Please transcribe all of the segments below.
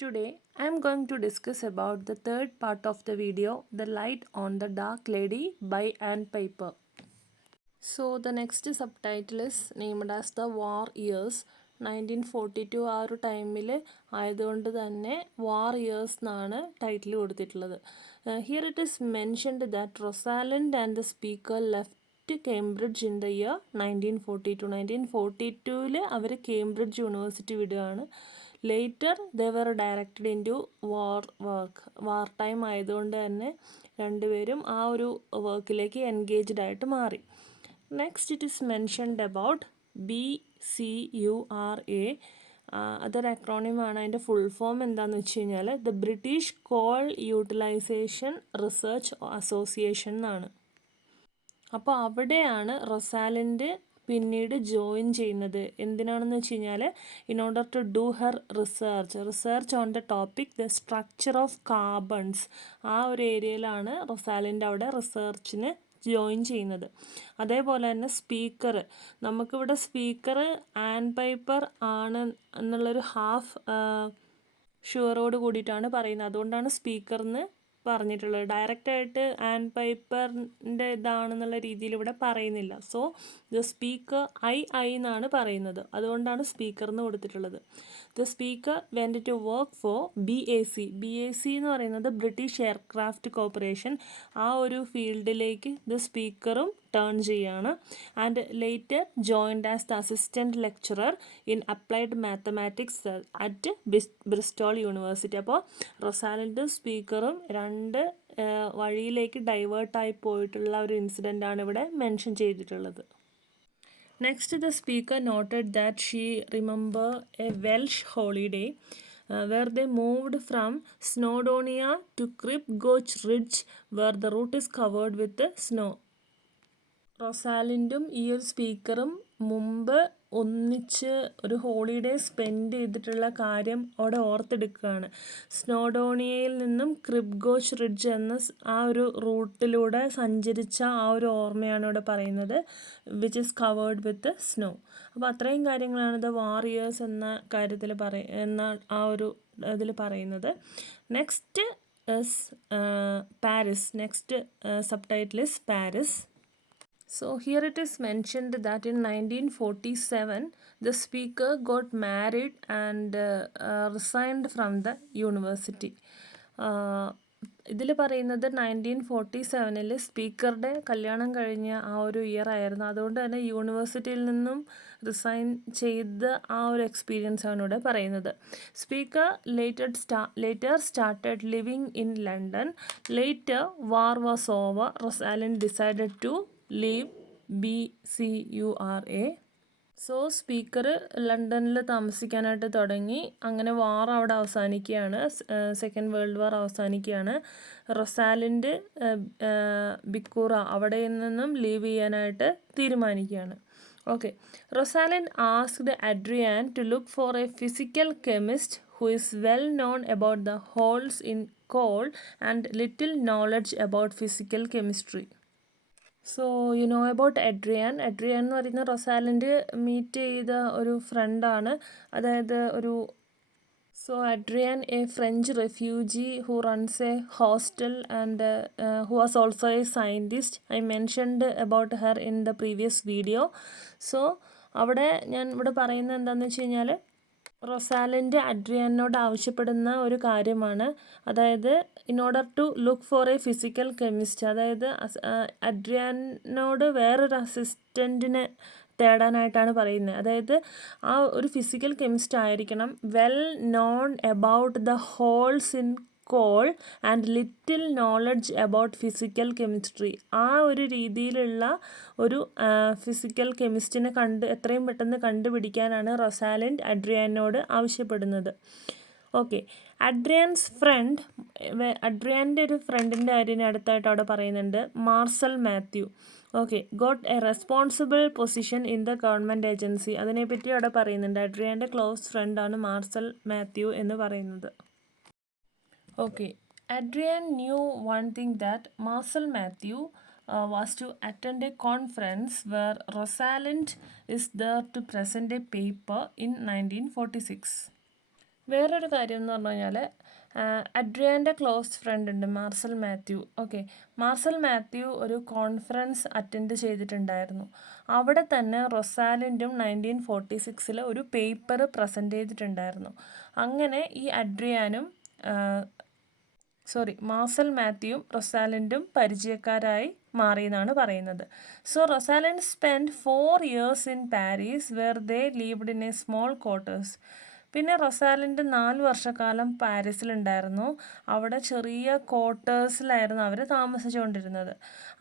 Today I am going to discuss about the third part of the video, The Light on the Dark Lady by Anne Piper. So the next subtitle is named as The War Years. 1942 ആ ഒരു ടൈമിൽ ആയതുകൊണ്ട് തന്നെ war years എന്നാണ് title കൊടുത്തിട്ടുള്ളത്. Here it is mentioned that Rosalind and the speaker left Cambridge in the year 1942. 1942 അവർ Cambridge university വിടുകയാണ്. Later they were directed into war time ആയതുകൊണ്ട് തന്നെ രണ്ടുപേരും ആ ഒരു വർക്കിലേക്ക് എൻഗേജ്ഡ് ആയിട്ട് മാറി. Next it is mentioned about BCURA. അതൊരു അക്രോണിമാണ്. അതിൻ്റെ ഫുൾ ഫോം എന്താണെന്ന് വെച്ച് കഴിഞ്ഞാൽ the British coal utilisation research association എന്നാണ്. അപ്പോൾ അവിടെയാണ് റൊസാലൻഡ് പിന്നീട് ജോയിൻ ചെയ്യുന്നത്. എന്തിനാണെന്ന് വെച്ച് കഴിഞ്ഞാൽ in order to do her research on the topic the structure of carbons. ആ ഒരു ഏരിയയിലാണ് റൊസാലൻഡ് അവിടെ റിസർച്ചിന് ജോയിൻ ചെയ്യുന്നത്. അതേപോലെ തന്നെ സ്പീക്കർ, നമുക്കിവിടെ സ്പീക്കർ ആൻ പൈപ്പർ ആണ് എന്നുള്ളൊരു ഹാഫ് ഷുവറോട് കൂടിയിട്ടാണ് പറയുന്നത്. അതുകൊണ്ടാണ് സ്പീക്കറിന് പറഞ്ഞിട്ടുള്ളത്. ഡയറക്റ്റായിട്ട് ആൻ പൈപ്പറിൻ്റെ ഇതാണെന്നുള്ള രീതിയിൽ ഇവിടെ പറയുന്നില്ല. സോ ദ സ്പീക്കർ ഐ എന്നാണ് പറയുന്നത്. അതുകൊണ്ടാണ് സ്പീക്കർ എന്ന് കൊടുത്തിട്ടുള്ളത്. The speaker went to work for BAC എന്ന് പറയുന്നത് ബ്രിട്ടീഷ് എയർക്രാഫ്റ്റ് കോർപ്പറേഷൻ. ആ ഒരു ഫീൽഡിലേക്ക് ദ സ്പീക്കറും ടേൺ ചെയ്യാണ്. And later joined as the assistant lecturer in applied mathematics at Bristol university. അപ്പോൾ റൊസാലൻഡും സ്പീക്കറും രണ്ട് വഴിയിലേക്ക് ഡൈവേർട്ടായി പോയിട്ടുള്ള ഒരു ഇൻസിഡൻ്റാണ് ഇവിടെ മെൻഷൻ ചെയ്തിട്ടുള്ളത്. Next, the speaker noted that she remembered a Welsh holiday where they moved from Snowdonia to Cribgoch Ridge, where the route is covered with snow. റൊസാലിൻഡും ഈ ഒരു സ്പീക്കറും മുമ്പ് ഒന്നിച്ച് ഒരു ഹോളിഡേ സ്പെൻഡ് ചെയ്തിട്ടുള്ള കാര്യം അവിടെ ഓർത്തെടുക്കുകയാണ്. സ്നോഡോണിയയിൽ നിന്നും ക്രിബ്ഗോച്ച് റിഡ്ജ് എന്ന ആ ഒരു റൂട്ടിലൂടെ സഞ്ചരിച്ച ആ ഒരു ഓർമ്മയാണ് ഇവിടെ പറയുന്നത്. Which is covered with snow. അപ്പോൾ അത്രയും കാര്യങ്ങളാണ് ദ വാറിയേഴ്സ് എന്ന കാര്യത്തിൽ എന്ന ആ ഒരു ഇതിൽ പറയുന്നത്. Next Paris. Next subtitle is Paris. So here it is mentioned that in 1947 the speaker got married and resigned from the university. ഇതിൽ പറയുന്നത് 1947 സ്പീക്കറുടെ കല്യാണം കഴിഞ്ഞ ആ ഒരു ഇയർ ആയിരുന്നു. അതുകൊണ്ട് തന്നെ യൂണിവേഴ്സിറ്റിയിൽ നിന്നും റിസൈൻ ചെയ്ത ആ ഒരു എക്സ്പീരിയൻസ് ആണ് ഇവിടെ പറയുന്നത്. Speaker later started living in London. Later war was over. Rosalind decided to leave BCURA. So speaker ലണ്ടനിൽ താമസിക്കാനായിട്ട് തുടങ്ങി. അങ്ങനെ വാർ അവിടെ അവസാനിക്കുകയാണ്. സെക്കൻഡ് വേൾഡ് വാർ അവസാനിക്കുകയാണ്. റൊസാലൻഡ് ബിക്കൂറ അവിടെ നിന്നും ലീവ് ചെയ്യാനായിട്ട് തീരുമാനിക്കുകയാണ്. Okay. Rosalind asked Adrian to look for a physical chemist who is well known about the holes in coal and little knowledge about physical chemistry. So you know about Adrian എന്ന് പറയുന്ന റൊസാലൻഡ് meet ചെയ്ത ഒരു ഫ്രണ്ടാണ്. അതായത് ഒരു Adrian A French refugee who runs A hostel and who was also A scientist. I mentioned about her in the previous video. So അവിടെ ഞാൻ ഇവിടെ പറയുന്നത് എന്താണെന്ന് വെച്ച് കഴിഞ്ഞാൽ റൊസാലൻഡ് അഡ്രിയാനോട് ആവശ്യപ്പെടുന്ന ഒരു കാര്യമാണ്. അതായത് in order to look for a physical chemist, അതായത് അഡ്രിയാനോട് വേറൊരു അസിസ്റ്റൻറ്റിനെ തേടാനായിട്ടാണ് പറയുന്നത്. അതായത് ആ ഒരു ഫിസിക്കൽ കെമിസ്റ്റ് ആയിരിക്കണം well known about the holes in coal and little knowledge about physical chemistry. ആ ഒരു രീതിയിലുള്ള ഒരു ഫിസിക്കൽ കെമിസ്റ്റിനെ എത്രയും പെട്ടെന്ന് കണ്ടുപിടിക്കാനാണ് റൊസാലൻഡ് അഡ്രിയാനോട് ആവശ്യപ്പെടുന്നത്. ഓക്കെ. അഡ്രിയാൻ്റെ ഒരു ഫ്രണ്ടിൻ്റെ കാര്യം അടുത്തായിട്ട് അവിടെ പറയുന്നുണ്ട്. Marcel Mathew. Okay. Got A responsible position in the government agency. അതിനെപ്പറ്റി അവിടെ പറയുന്നുണ്ട്. അഡ്രിയാൻ്റെ ക്ലോസ് ഫ്രണ്ടാണ് മാർസൽ മാത്യു എന്ന് പറയുന്നത്. Okay, Adrian knew one thing, that Marcel Matthew was to attend a conference where Rosalind is there to present a paper in 1946. വേറൊരു കാര്യം എന്ന് പറഞ്ഞു കഴിഞ്ഞാൽ അഡ്രിയാൻ്റെ ക്ലോസ് ഫ്രണ്ട് ഉണ്ട് Marcel Mathew. Okay, Marcel Mathew ഒരു കോൺഫറൻസ് അറ്റൻഡ് ചെയ്തിട്ടുണ്ടായിരുന്നു. അവിടെ തന്നെ റൊസാലിൻഡും 1946 ഒരു പേപ്പർ പ്രസൻറ്റ് ചെയ്തിട്ടുണ്ടായിരുന്നു. അങ്ങനെ ഈ അഡ്രിയാനും മാർസൽ മാത്യുവും റൊസാലിൻഡും പരിചയക്കാരായി മാറി എന്നാണ് പറയുന്നത്. So Rosalind spend 4 years in Paris where they lived in a small quarters. പിന്നെ റൊസാലിൻഡ് 4 വർഷക്കാലം പാരീസിലുണ്ടായിരുന്നു. അവിടെ ചെറിയ ക്വാർട്ടേഴ്സിലായിരുന്നു അവർ താമസിച്ചുകൊണ്ടിരുന്നത്.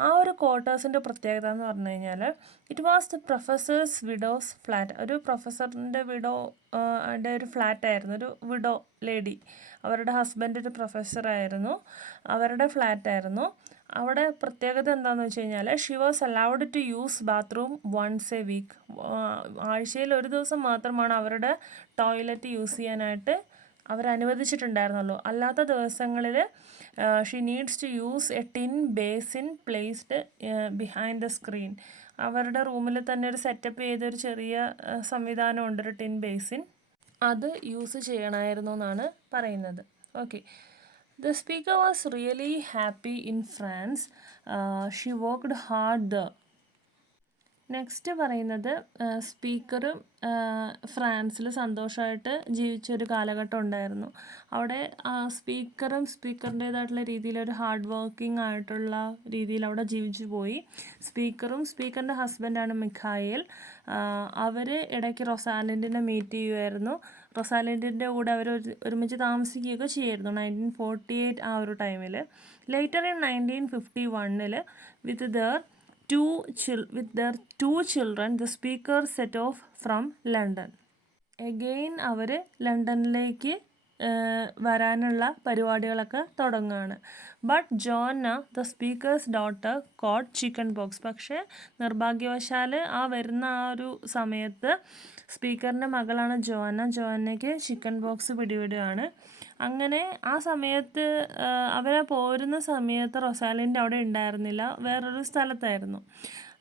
ആ ഒരു ക്വാർട്ടേഴ്സിൻ്റെ പ്രത്യേകത എന്ന് പറഞ്ഞു കഴിഞ്ഞാൽ it was the professors widows flat. ഒരു പ്രൊഫസറിൻ്റെ ഒരു ഫ്ലാറ്റായിരുന്നു, ഒരു വിഡോ ലേഡി. അവരുടെ ഹസ്ബൻഡ് ഒരു പ്രൊഫസറായിരുന്നു, അവരുടെ ഫ്ലാറ്റായിരുന്നു. അവിടെ പ്രത്യേകത എന്താണെന്ന് വെച്ച് കഴിഞ്ഞാൽ she was allowed to use bathroom once a week. ആഴ്ചയിൽ ഒരു ദിവസം മാത്രമാണ് അവരുടെ ടോയ്ലറ്റ് യൂസ് ചെയ്യാനായിട്ട് അവരനുവദിച്ചിട്ടുണ്ടായിരുന്നുള്ളൂ. അല്ലാത്ത ദിവസങ്ങളിൽ she needs to use a tin basin placed behind the screen. അവരുടെ റൂമിൽ തന്നെ ഒരു സെറ്റപ്പ് ചെയ്തൊരു ചെറിയ സംവിധാനമുണ്ട്, ഒരു ടിൻ ബേസിൻ. അത് യൂസ് ചെയ്യണമായിരുന്നു എന്നാണ് പറയുന്നത്. Okay, the speaker was really happy in France. She worked hard the. Next പറയുന്നത് സ്പീക്കറും ഫ്രാൻസിൽ സന്തോഷമായിട്ട് ജീവിച്ചൊരു കാലഘട്ടം ഉണ്ടായിരുന്നു. അവിടെ സ്പീക്കറും സ്പീക്കറിൻ്റേതായിട്ടുള്ള രീതിയിലൊരു ഹാർഡ് വർക്കിംഗ് ആയിട്ടുള്ള രീതിയിൽ അവിടെ ജീവിച്ചു പോയി. സ്പീക്കറിൻ്റെ ഹസ്ബൻഡാണ് മിഖായേൽ. അവർ ഇടയ്ക്ക് റൊസാലിൻഡിനെ മീറ്റ് ചെയ്യുമായിരുന്നു. റൊസാലിൻഡിൻ്റെ കൂടെ അവർ ഒരുമിച്ച് താമസിക്കുകയൊക്കെ ചെയ്യായിരുന്നു 1948 ആ ഒരു ടൈമിൽ. Later in 1951 with their two children, the speaker set off from London. Again അവർ ലണ്ടനിലേക്ക് വരാനുള്ള പരിപാടികളൊക്കെ തുടങ്ങുകയാണ്. But Joanna the speaker's daughter got chicken pox. പക്ഷേ നിർഭാഗ്യവശാൽ വരുന്ന ആ ഒരു സമയത്ത് സ്പീക്കറിൻ്റെ മകളാണ് ജോന്നയ്ക്ക് ചിക്കൻ പോക്സ് പിടിപെടുകയാണ്. അങ്ങനെ ആ സമയത്ത് അവരെ പോരുന്ന സമയത്ത് റൊസാലിൻഡ് അവിടെ ഉണ്ടായിരുന്നില്ല, വേറൊരു സ്ഥലത്തായിരുന്നു.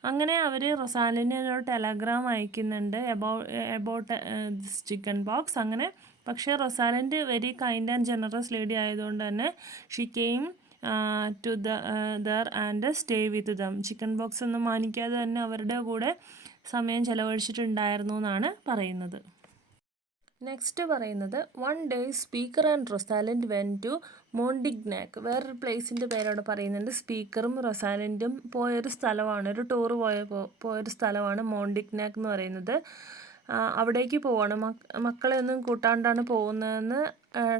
അങ്ങനെ അവർ റൊസാലിൻഡിന് ഒരു ടെലഗ്രാം അയക്കുന്നുണ്ട് എബൌട്ട് ദിസ് ചിക്കൻ പോക്സ്. അങ്ങനെ പക്ഷേ Rosalind very kind and generous lady ആയതുകൊണ്ട് തന്നെ she came to there and stay with them. Chicken pox ഒന്നും മാനിക്കാതെ തന്നെ അവരുടെ കൂടെ സമയം ചെലവഴിച്ചിട്ടുണ്ടായിരുന്നു എന്നാണ് പറയുന്നത്. നെക്സ്റ്റ് പറയുന്നത് one day speaker and Rosalind went to Montignac. വേറൊരു പ്ലേസിൻ്റെ പേരോട് പറയുന്നുണ്ട്. സ്പീക്കറും റൊസാലിൻഡും പോയൊരു സ്ഥലമാണ്, ഒരു ടൂർ പോയൊരു സ്ഥലമാണ് മോണ്ടിഗ്നാക് എന്ന് പറയുന്നത്. അവിടേക്ക് പോവാണ്. മക്കളെ ഒന്നും കൂട്ടാണ്ടാണ് പോകുന്നതെന്ന്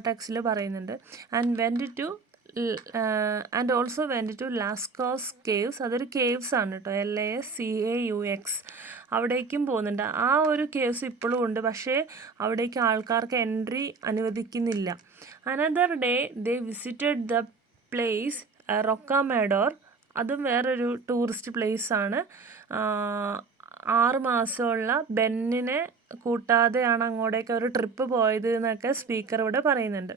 ടെക്സ്റ്റിൽ പറയുന്നുണ്ട്. And also went to Lascaux caves. അതൊരു കേവ്സ് ആണ് കേട്ടോ, LASCAUX. അവിടേക്കും പോകുന്നുണ്ട്. ആ ഒരു കേവ്സ് ഇപ്പോഴും ഉണ്ട്, പക്ഷേ അവിടേക്ക് ആൾക്കാർക്ക് എൻട്രി അനുവദിക്കുന്നില്ല. Another day they visited the place Rocamadour. അതും വേറൊരു ടൂറിസ്റ്റ് പ്ലേസാണ്. 6 മാസമുള്ള ബെന്നിനെ കൂട്ടാതെയാണ് അങ്ങോട്ടേക്ക് ഒരു ട്രിപ്പ് പോയത് എന്നൊക്കെ സ്പീക്കർ ഇവിടെ പറയുന്നുണ്ട്.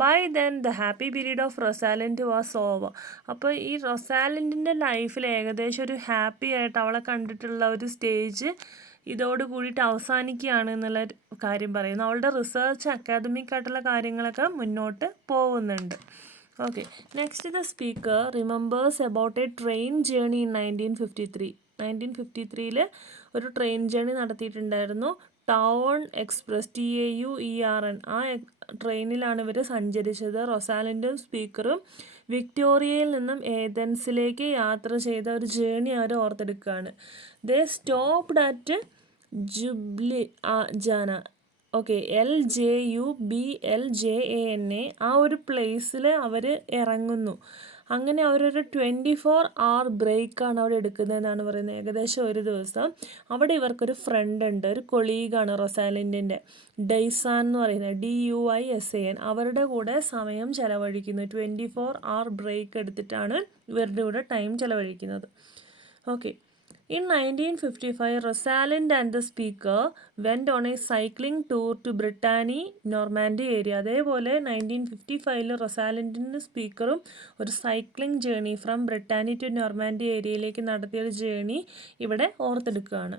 By then the happy period of Rosalind was over. അപ്പോൾ ഈ റൊസാലിൻഡിൻ്റെ ലൈഫിൽ ഏകദേശം ഒരു ഹാപ്പി ആയിട്ട് അവളെ കണ്ടിട്ടുള്ള ഒരു സ്റ്റേജ് ഇതോട് കൂടിയിട്ട് അവസാനിക്കുകയാണ് എന്നുള്ള കാര്യം പറയുന്നു. അവളുടെ റിസർച്ച് അക്കാദമിക് ആയിട്ടുള്ള കാര്യങ്ങളൊക്കെ മുന്നോട്ട് പോകുന്നുണ്ട്. Okay, next the speaker remembers about a train journey in 1953. 1953 ഒരു ട്രെയിൻ ജേർണി നടത്തിയിട്ടുണ്ടായിരുന്നു. Tauern express, TAUERN. ആ ട്രെയിനിലാണ് ഇവർ സഞ്ചരിച്ചത്. റൊസാലിൻഡും സ്പീക്കറും വിക്ടോറിയയിൽ നിന്നും ഏതൻസിലേക്ക് യാത്ര ചെയ്ത ഒരു ജേർണി അവർ ഓർത്തെടുക്കുകയാണ്. ദേ സ്റ്റോപ്ഡ് അറ്റ് ജാന. Okay, LJUBLJANA. ആ ഒരു പ്ലേസിൽ അവർ ഇറങ്ങുന്നു. അങ്ങനെ അവരൊരു 24 hour ബ്രേക്കാണ് അവിടെ എടുക്കുന്നതെന്നാണ് പറയുന്നത്. ഏകദേശം ഒരു ദിവസം. അവിടെ ഇവർക്കൊരു ഫ്രണ്ട് ഉണ്ട്, ഒരു കൊളീഗാണ് റൊസാലിൻഡിൻ്റെ, ഡെയ്സാൻ എന്ന് പറയുന്നത്, DUISAN. അവരുടെ കൂടെ സമയം ചെലവഴിക്കുന്നു. 24 hour ബ്രേക്ക് എടുത്തിട്ടാണ് ഇവരുടെ കൂടെ ടൈം ചെലവഴിക്കുന്നത്. Okay, in 1955 Rosalind and the speaker went on a cycling tour to Brittany Normandy area. അതേപോലെ 1955 റൊസാലിൻഡിൻ്റെ സ്പീക്കറും ഒരു cycling journey from Brittany to Normandy ഏരിയയിലേക്ക് നടത്തിയൊരു ജേർണി ഇവിടെ ഓർത്തെടുക്കുകയാണ്.